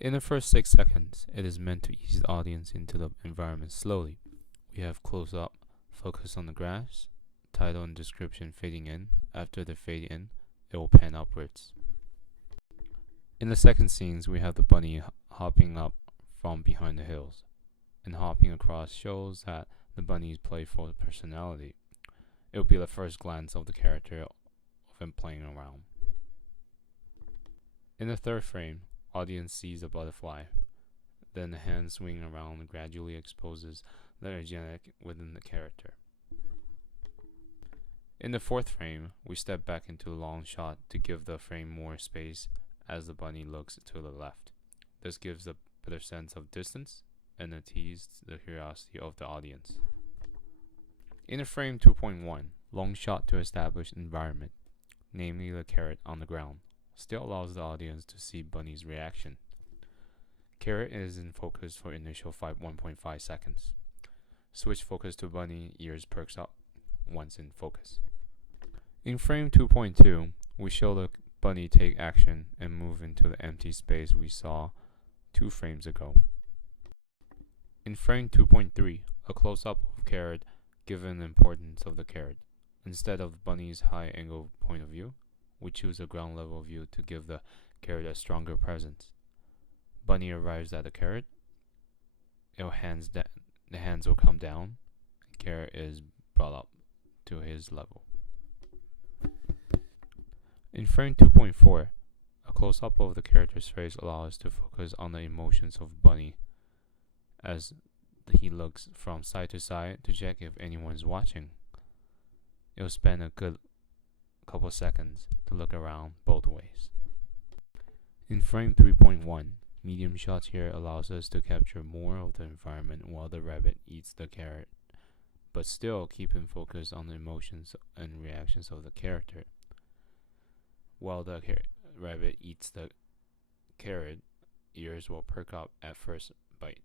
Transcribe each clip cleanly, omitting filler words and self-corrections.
In the first 6 seconds, it is meant to ease the audience into the environment slowly. We have close up, focus on the graphs, title and description fading in. After they fade in, it will pan upwards. In the second scenes, we have the bunny hopping up from behind the hills, and hopping across shows that the bunny's playful personality. It will be the first glance of the character of him playing around. In the third frame, audience sees a butterfly. Then the hand swinging around gradually exposes the energetic within the character. In the fourth frame, we step back into a long shot to give the frame more space as the bunny looks to the left. This gives a better sense of distance and it teases the curiosity of the audience. In the frame 2.1, long shot to establish environment, namely the carrot on the ground, still allows the audience to see bunny's reaction. Carrot is in focus for initial 1.5 seconds. Switch focus to bunny, ears perks up once in focus. In frame 2.2, we show the bunny take action and move into the empty space we saw 2 frames ago. In frame 2.3, a close-up of carrot given the importance of the carrot. Instead of bunny's high angle point of view, we choose a ground level view to give the carrot a stronger presence. Bunny arrives at the carrot, the hands will come down, and carrot is brought up to his level. In frame 2.4, a close-up of the character's face allows us to focus on the emotions of Bunny as he looks from side to side to check if anyone's watching. It'll spend a good couple seconds to look around both ways. In frame 3.1, medium shots here allows us to capture more of the environment while the rabbit eats the carrot, but still keep in focus on the emotions and reactions of the character. While the rabbit eats the carrot, ears will perk up at first bite.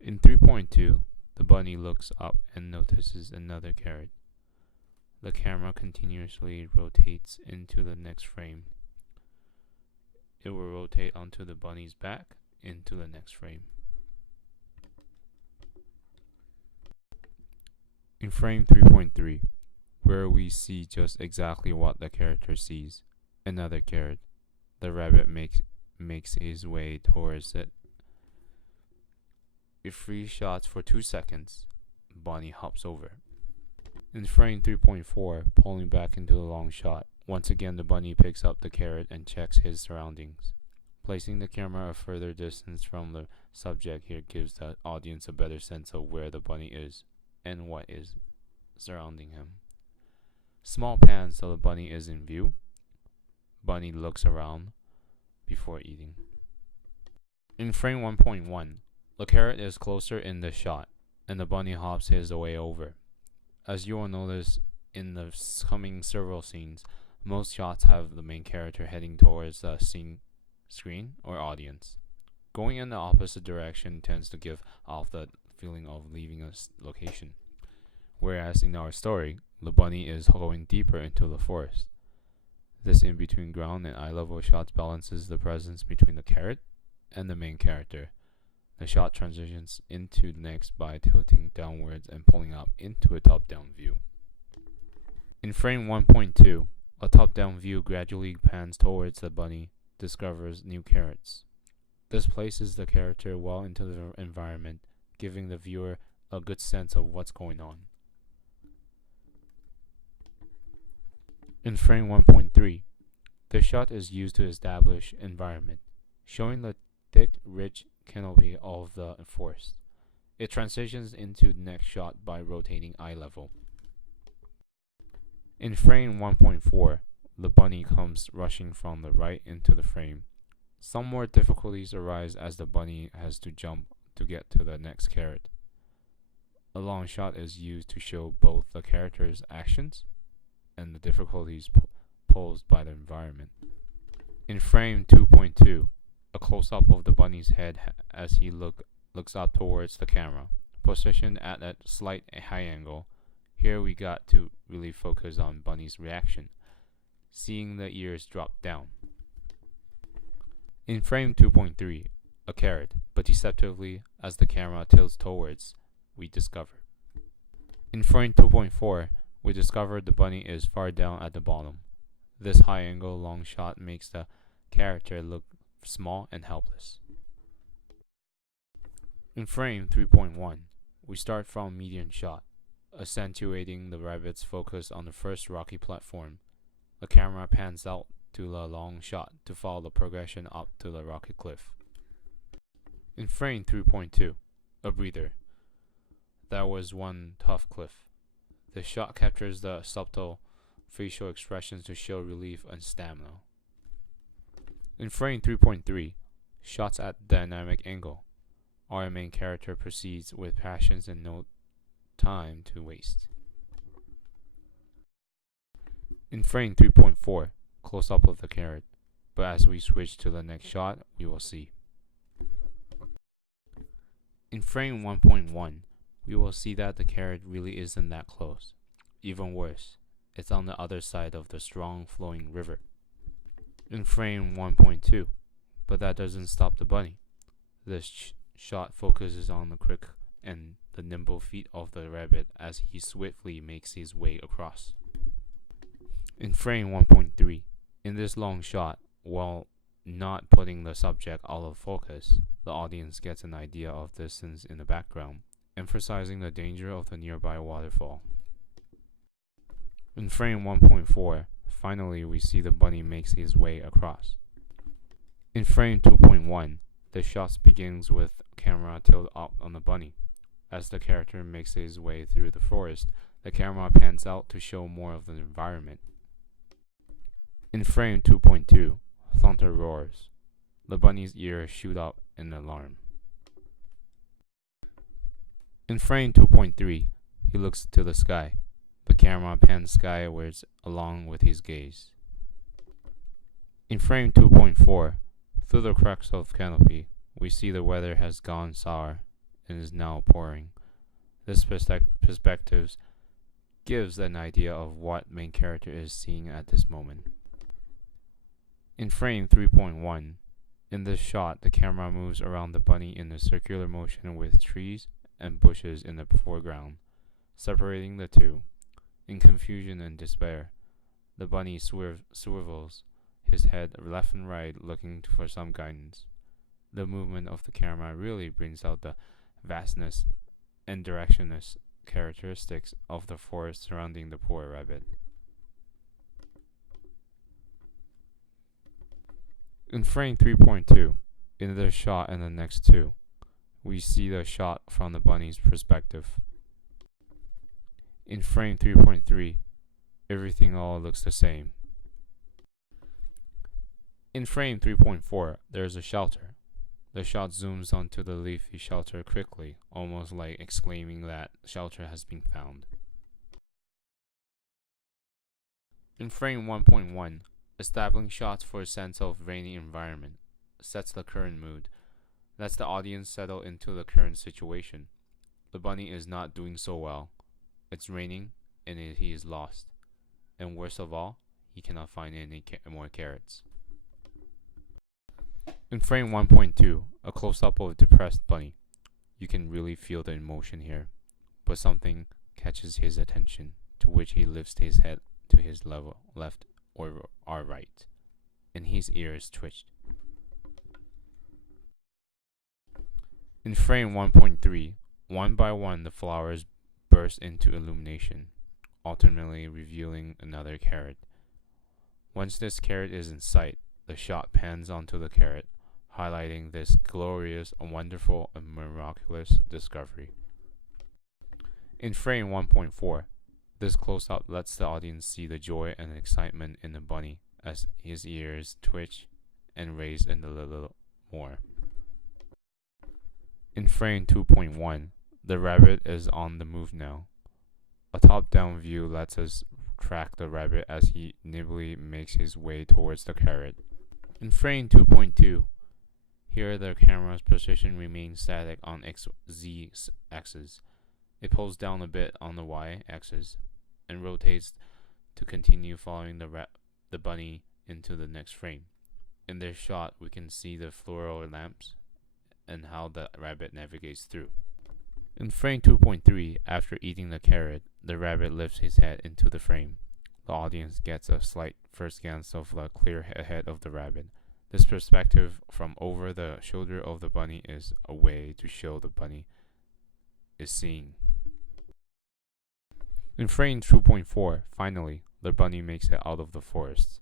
In 3.2, the bunny looks up and notices another carrot. The camera continuously rotates into the next frame. It will rotate onto the bunny's back into the next frame. In frame 3.3, where we see just exactly what the character sees, another carrot. The rabbit makes his way towards it. It freeze shots for 2 seconds. Bunny hops over. In frame 3.4, pulling back into the long shot, once again the bunny picks up the carrot and checks his surroundings. Placing the camera a further distance from the subject here gives the audience a better sense of where the bunny is and what is surrounding him. Small pans so the bunny is in view. Bunny looks around before eating. In frame 1.1, the carrot is closer in the shot, and the bunny hops his way over. As you will notice in the coming several scenes, most shots have the main character heading towards the screen or audience. Going in the opposite direction tends to give off the feeling of leaving a location. Whereas in our story, the bunny is going deeper into the forest. This in-between ground and eye-level shots balances the presence between the carrot and the main character. The shot transitions into the next by tilting downwards and pulling up into a top-down view. In frame 1.2, a top-down view gradually pans towards the bunny, discovers new carrots. This places the character well into the environment, giving the viewer a good sense of what's going on. In frame 1.3, the shot is used to establish environment, showing the thick, rich canopy of the forest. It transitions into the next shot by rotating eye level. In frame 1.4, the bunny comes rushing from the right into the frame. Some more difficulties arise as the bunny has to jump to get to the next carrot. A long shot is used to show both the character's actions and the difficulties posed by the environment. In frame 2.2, a close-up of the bunny's head as he looks up towards the camera, positioned at a slight high angle. Here we got to really focus on Bunny's reaction, seeing the ears drop down. In frame 2.3, a carrot, but deceptively as the camera tilts towards, we discover. In frame 2.4, we discover the bunny is far down at the bottom. This high angle long shot makes the character look small and helpless. In frame 3.1, we start from median shot, accentuating the rabbit's focus on the first rocky platform. The camera pans out to the long shot to follow the progression up to the rocky cliff. In frame 3.2, a breather. That was one tough cliff. The shot captures the subtle facial expressions to show relief and stamina. In frame 3.3, shots at dynamic angle. Our main character proceeds with passions and no time to waste. In frame 3.4, close up of the carrot, but as we switch to the next shot, we will see. In frame 1.1, we will see that the carrot really isn't that close. Even worse, it's on the other side of the strong flowing river. In frame 1.2, but that doesn't stop the bunny. This shot focuses on the quick and the nimble feet of the rabbit as he swiftly makes his way across. In frame 1.3, in this long shot, while not putting the subject out of focus, the audience gets an idea of distance in the background, emphasizing the danger of the nearby waterfall. In frame 1.4, finally we see the bunny makes his way across. In frame 2.1, the shot begins with camera tilted up on the bunny. As the character makes his way through the forest, the camera pans out to show more of the environment. In frame 2.2, thunder roars. The bunny's ears shoot up in alarm. In frame 2.3, he looks to the sky. The camera pans skywards along with his gaze. In frame 2.4, through the cracks of canopy, we see the weather has gone sour and is now pouring. This perspective gives an idea of what main character is seeing at this moment. In frame 3.1, in this shot, the camera moves around the bunny in a circular motion with trees and bushes in the foreground, separating the two. In confusion and despair, the bunny swivels his head left and right looking for some guidance. The movement of the camera really brings out the vastness and directionless characteristics of the forest surrounding the poor rabbit. In frame 3.2, in this shot and the next two, we see the shot from the bunny's perspective. In frame 3.3, everything all looks the same. In frame 3.4, there is a shelter. The shot zooms onto the leafy shelter quickly, almost like exclaiming that shelter has been found. In frame 1.1, establishing shots for a sense of rainy environment sets the current mood, lets the audience settle into the current situation. The bunny is not doing so well. It's raining and he is lost. And worst of all, he cannot find any more carrots. In frame 1.2, a close-up of a depressed bunny. You can really feel the emotion here, but something catches his attention, to which he lifts his head to his left or right, and his ears twitched. In frame 1.3, one by one the flowers burst into illumination, alternately revealing another carrot. Once this carrot is in sight, the shot pans onto the carrot, highlighting this glorious, wonderful, and miraculous discovery. In frame 1.4, this close-up lets the audience see the joy and excitement in the bunny as his ears twitch and raise a little more. In frame 2.1, the rabbit is on the move now. A top-down view lets us track the rabbit as he nimbly makes his way towards the carrot. In frame 2.2, here the camera's position remains static on Z axis. It pulls down a bit on the Y axis and rotates to continue following the bunny into the next frame. In this shot, we can see the fluorescent lamps and how the rabbit navigates through. In frame 2.3, after eating the carrot, the rabbit lifts his head into the frame. The audience gets a slight first glance of the clear head of the rabbit. This perspective from over the shoulder of the bunny is a way to show the bunny is seeing. In frame 2.4, finally, the bunny makes it out of the forest.